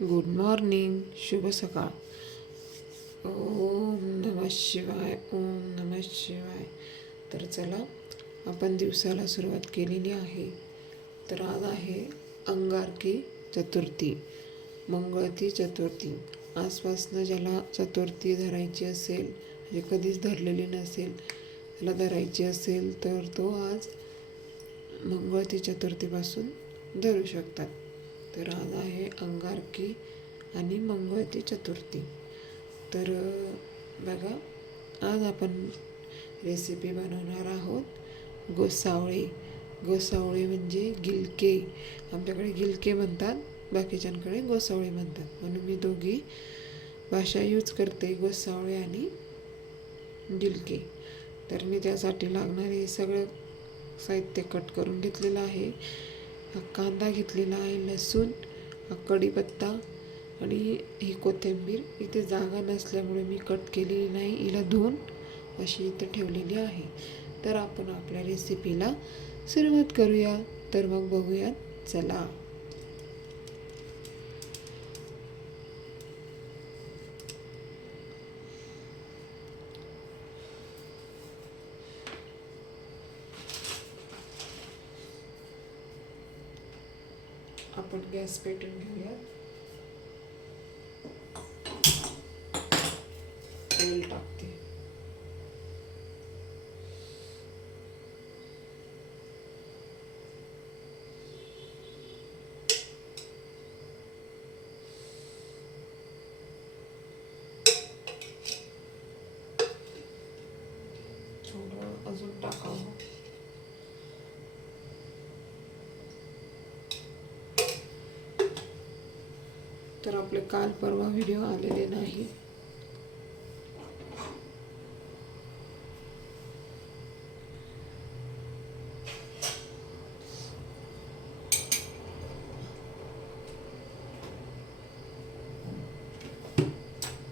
Good morning, शुभ सकाळ. ओम नमः शिवाय, ओम नमः शिवाय. तर चला, आपण दिवसाला सुरुवात केलेली आहे. तर आज आहे अंगारकी चतुर्थी, मंगळती चतुर्थी. आजपासनं ज्याला चतुर्थी धरायची असेल, म्हणजे कधीच धरलेली नसेल, त्याला धरायची असेल तर तो आज मंगळती चतुर्थीपासून धरू शकतात. तर आज आहे अंगारकी आणि मंगळती चतुर्थी. तर बघा, आज आपण रेसिपी बनवणार आहोत गोसावळे. गोसावळे म्हणजे गिलके. आमच्याकडे गिलके म्हणतात, बाकीच्यांकडे गोसावळे म्हणतात, म्हणून मी दोघी भाषा यूज करते, गोसावळे आणि गिलके. तर मी त्यासाठी लागणारे सगळं साहित्य कट करून घेतलेलं आहे. कांदा घेतलेला आहे, लसूण, कढीपत्ता आणि ही कोथिंबीर. इथे जागा नसल्यामुळे मी कट केलेली नाही, हिला धुवून अशी इथे ठेवलेली आहे. तर आपण आपल्या रेसिपीला सुरुवात करूया. तर मग बघूया, चला. आपण गॅस पेटवून घेऊया. तेल टाकते. थोडं अजून टाकावं. तर आपले काल परवा व्हिडिओ आलेले नाही.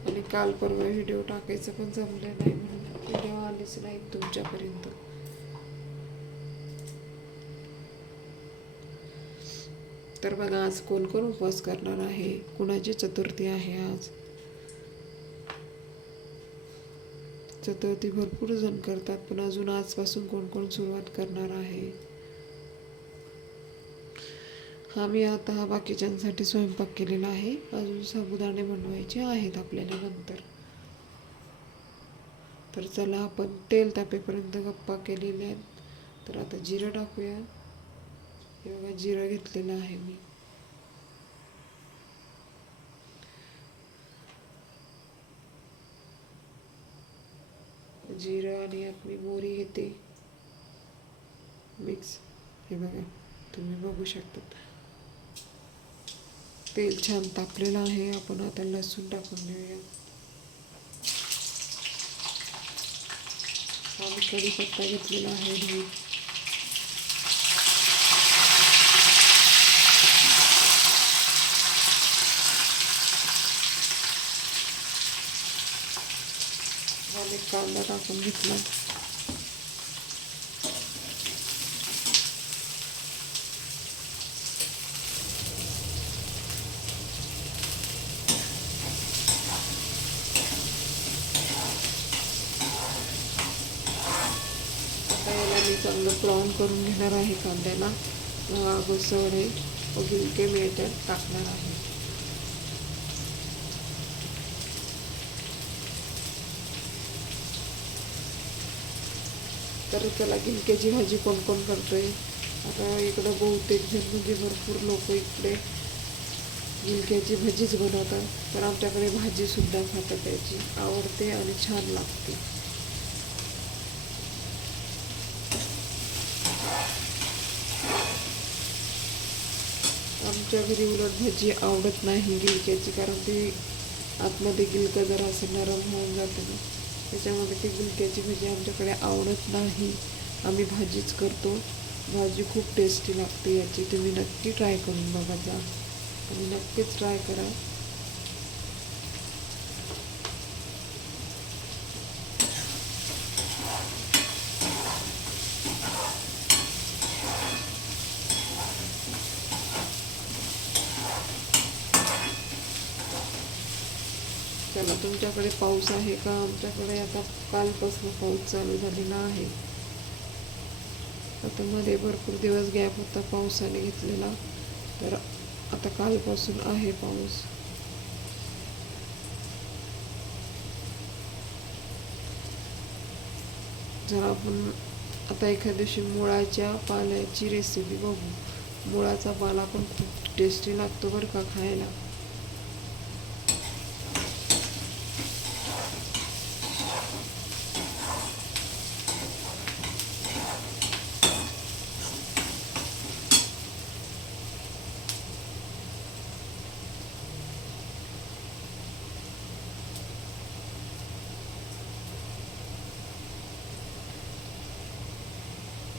आणि काल परवा व्हिडिओ टाकायचं पण जमलं नाही, म्हणून व्हिडिओ आलेच नाहीत तुमच्यापर्यंत. तर बघा, आज कोण कोण उपवास करणार आहे, कुणाची चतुर्थी आहे आज. चतुर्थी भरपूर जण करतात, पण अजून आजपासून कोण कोण सुरुवात करणार आहे. मी आता बाकीच्यांसाठी स्वयंपाक केलेला आहे, अजून साबुदाणे बनवायचे आहेत आपल्याला नंतर. तर चला, आपण तेल तापेपर्यंत गप्पा केलेल्या आहेत. तर आता जिरं टाकूया. हे बघा, जिरं घेतलेलं आहे मी. जिरं आणि यात मी मोहरी घेते मिक्स. हे बघा, तुम्ही बघू शकता. तेल छान तापलेलं आहे. आपण आता लसूण टाकून घेऊया. आणि कढीपत्ता घेतलेला आहे धुवून. आणि कांदा टाकून घेतला. याला मी चांगलं ब्राऊन करून घेणार आहे कांद्याला. गोसावळे व गिलके मी याच्यात टाकणार आहे. तर चला, गिलक्याची भाजी कोण कोण करतोय आता. इकडं बहुतेक जण, म्हणजे भरपूर लोक इकडे गिलक्याची भजीच बनवतात. तर आमच्याकडे भाजीसुद्धा खातात, त्याची आवडते आणि छान लागते. आमच्या घरी उलट भजी आवडत नाही गिलक्याची, कारण ती आतमध्ये गिलकं जरा असं नरम होऊन जाते ना, त्याच्यामध्ये ती गिलक्याची भजी आमच्याकडे आवडत नाही. आम्ही भाजीच करतो. भाजी खूप टेस्टी लागते याची. तुम्ही नक्की ट्राय करून बघा जा, आणि नक्कीच ट्राय करा. चला, तुमच्याकडे पाऊस आहे का? आमच्याकडे आता कालपासून पाऊस चालू झालेला आहे. आता मध्ये भरपूर दिवस गॅप होता पावसाने घेतलेला, तर आता कालपासून आहे पाऊस. जर आपण आता एखाद्याशी मुळाच्या पाल्याची रेसिपी बघू. मुळाचा पाला पण खूप टेस्टी लागतो बरं का खायला.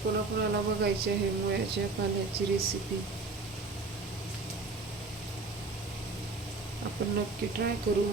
कोणाकोणाला बघायची आहे मुळ्याच्या पाल्याची रेसिपी, आपण नक्की ट्राय करू.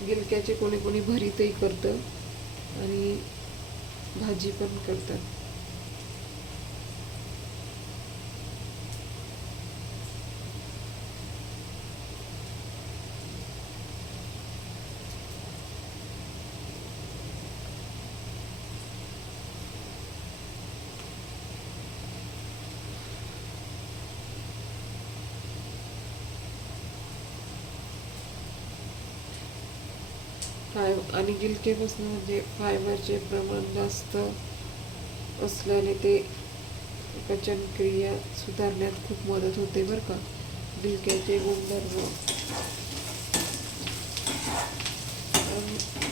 गिलक्याचे कोणी कोणी भरीतही करतं आणि भाजी पण करतात. आणि गिलकेपासून म्हणजे फायबरचे प्रमाण जास्त असल्याने ते पचनक्रिया सुधारण्यात खूप मदत होते बरं का. गिलक्याचे गुणधर्म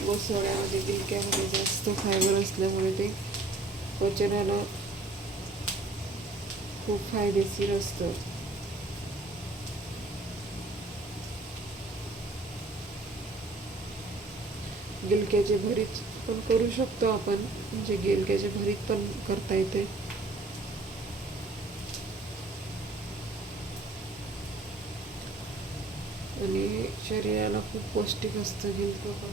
मसोळ्यामध्ये गिलक्यामध्ये जास्त फायबर असल्यामुळे ते पचनाला खूप फायदेशीर असतं. गिलक्याचे भरीत पण करू शकतो आपण, म्हणजे गिलक्याचे भरीत पण करता येते. आणि शरीराला खूप पौष्टिक असतं गिलकं पण.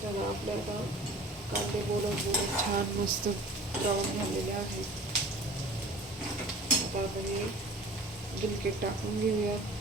त्याला आपल्या आता कांदे बोलत बोलत छान मस्त तळून झालेले आहेत. आता आपण हे गिलके टाकून घेऊयात.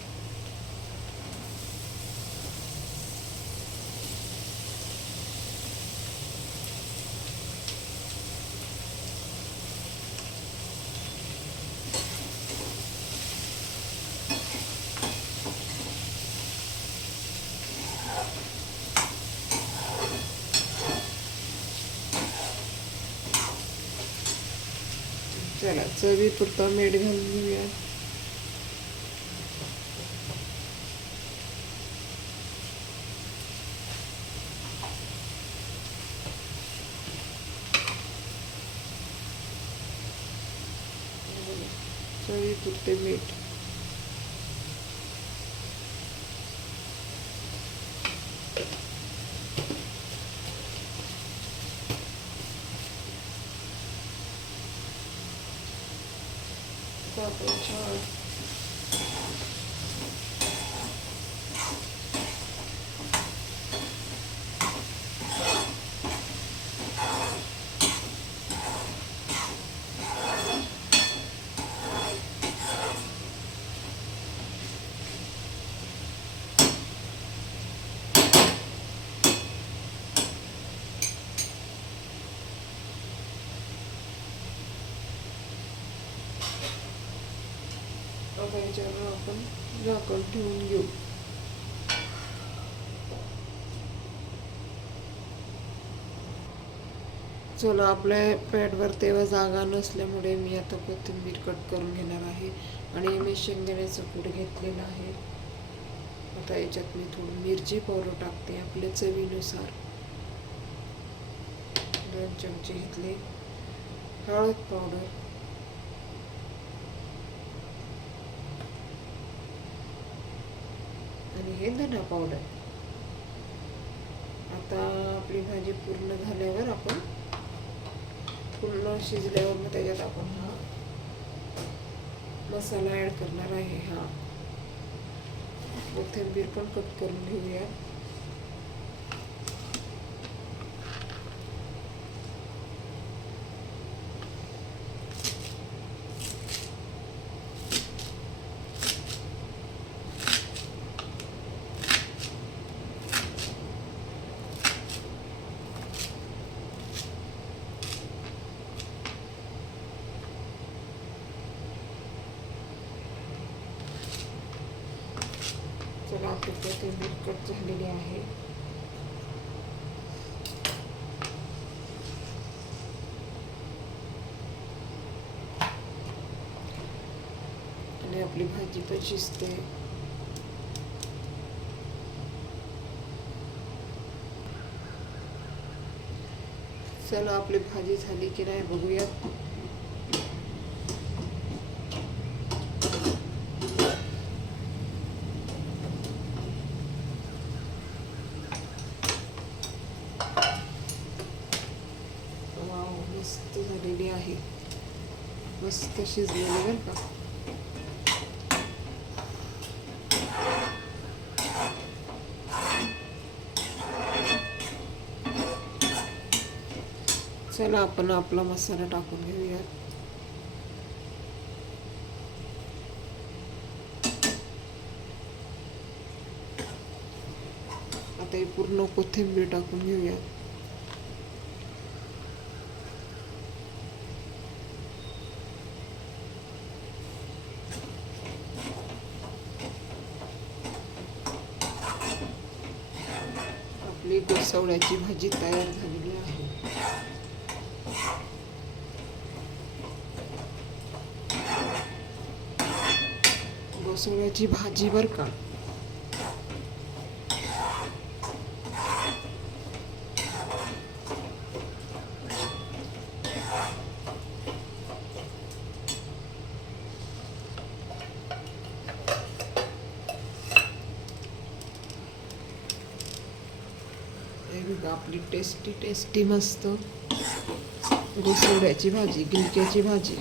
चला, चवीपुरता मीठ घालून घेऊया. चवीपुरते मीठ. छान आता याच्यावर आपण झाकण ठेवून घेऊ. चला, आपल्या पॅडवर तेव्हा जागा नसल्यामुळे मी आता कोथिंबीर कट करून घेणार आहे आणि मी शेंगदाण्याचं कूट घेतलेलं आहे. आता याच्यात मी थोडी मिरची पावडर टाकते आपल्या चवीनुसार. 2 चमचे घेतले हळद पावडर, आणि हे धना पावडर. आता आपली भाजी पूर्ण झाल्यावर आपण पूर्ण शिजल्यावर मग त्याच्यात आपण हा मसाला ऍड करणार आहे. हा कोथिंबीर पण कट करून घेऊया. चला आपली कोथिंबीर कट झालेली आहे. आणि आपली भाजी पण शिजते. चला आपली भाजी झाली की नाही बघूयात. वाव, मस्त झालेली आहे, मस्त शिजलेली बरं का. चला आपण आपला मसाला टाकून घेऊया. आता हे पूर्ण कोथिंबीर टाकून घेऊया. आपली गोसावळ्याची भाजी तयार झालेली आहे. गोसावळ्याची भाजी बर का. आपली टेस्टी टेस्टी मस्त गोसावळ्याची भाजी, गिलक्याची भाजी.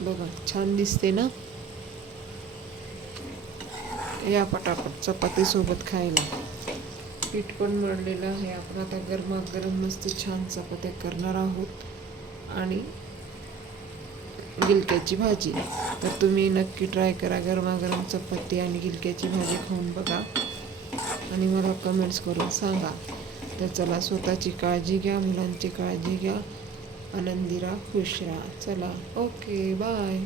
बघा छान दिसते ना. या पटापट चपाती सोबत खायला. पीठ पण मळलेलं आहे. आपण आता गरमागरम मस्त छान चपात्या करणार आहोत आणि गिलक्याची भाजी. तर तुम्ही नक्की ट्राय करा. गरमागरम चपाती आणि गिलक्याची भाजी खाऊन बघा आणि मला कमेंट्स करून सांगा. तर चला, स्वतःची काळजी घ्या, मुलांची काळजी घ्या, आनंदी राहा, खुश राहा. चला, ओके, बाय.